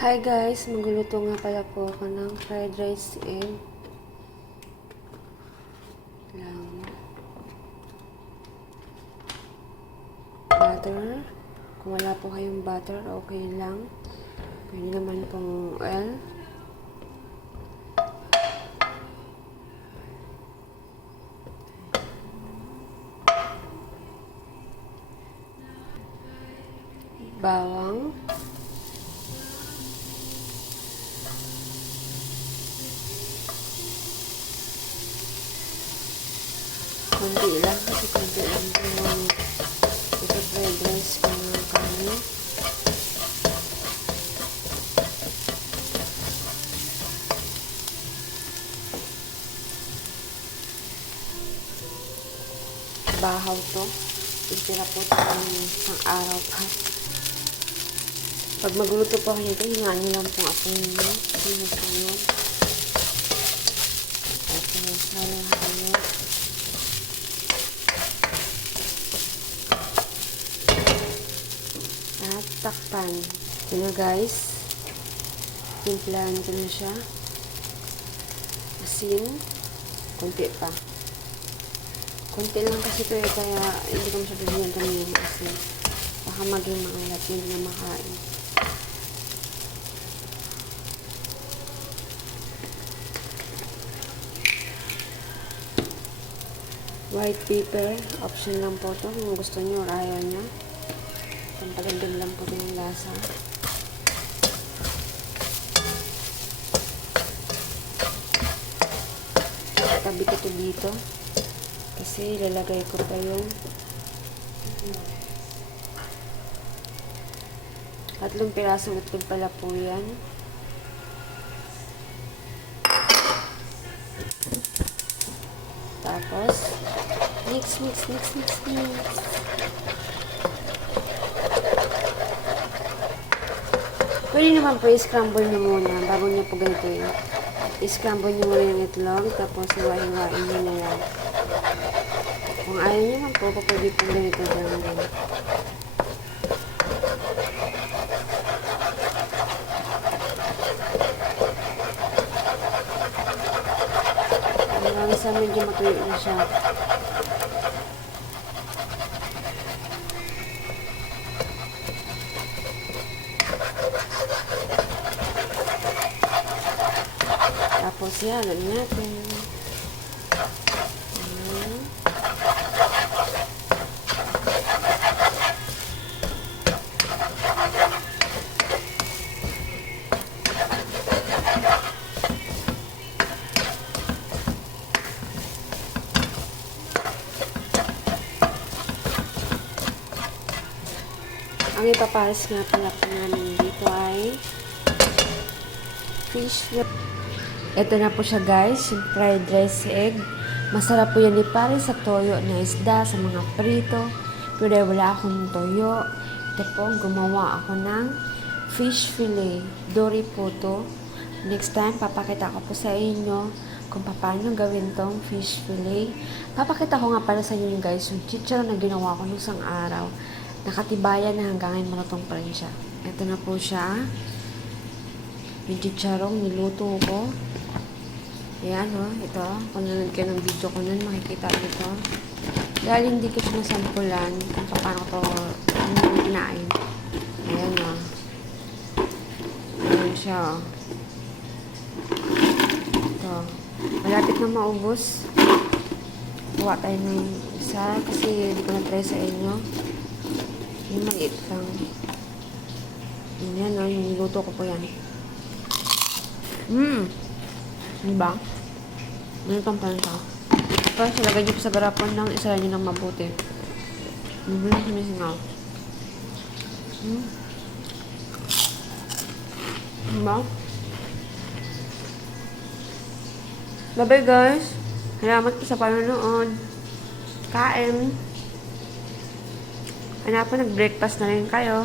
Hi guys, magluluto nga pala po ako ng fried rice egg. Lang. Butter. Kung wala po kayong butter, okay lang. Pwede naman pong oil. Bawang. Kunti lang kasi kunti lang yung ito fried rice ko ng kanin. Bahaw to. Itira po ito ng araw pa. Pag magluto po kayo ito, hinaan nyo lang pong apoy nyo. Sinunod. Tapos, halang-halang. At takpan. Ito na guys. Timplahan ko na siya. Asin. Kunti pa. Kunti lang kasi ito eh. Kaya hindi ko masyado dinadami yung asin. Baka maging maalat. Hindi na makain. White pepper. Option lang po ito. Kung gusto nyo or ayaw nyo. Pampagandang lang po yung lasa. Tabi ko ito dito. Kasi lalagay ko pa yung 3 pirasong itlog pala po yan. Tapos, mix. Pwede naman po i-scramble nyo muna bago nyo po ganito yun. I-scramble nyo muna yung itlog, tapos iwain nyo na yan. Kung ayaw nyo man po, pwede po ganito lang din. Hanggang sa medyo matuyo na siya. Tapos yan, ano natin. Ang ipapares nga pala po namin dito ay fish. Ito na po siya guys, yung fried rice egg. Masarap po yan ipare sa toyo na isda, sa mga prito. Pero wala akong toyo. Ito po, gumawa ako ng fish fillet. Dory po to. Next time, papakita ko po sa inyo kung paano gawin tong fish fillet. Papakita ko nga pala sa inyo guys, yung chicharon na ginawa ko nung isang araw. Nakatibayan na hanggang ngayon malutong pa rin siya. Ito na po siya. Yung chicharong niluto ko. Ayan o, ito. Kung nanonood kayo ng video ko nun, makikita nito. Dahil hindi ko siya nasampulan kung paano ito kinain. Ayan o. Ayan siya o. Ito. Malapit na maubos. Kuha tayo ng isa kasi hindi ko na-try sa inyo. Yung maliit lang. Yan o, yung niluto ko po yan. Diba? Ganitong pansa. Tapos, ilagay nyo po sa garapon lang, isa nyo ng mabuti. Lang sumisingaw. Diba? Bye-bye guys. Salamat po sa panonood. Kain. Ano po, nag-breakfast na rin kayo.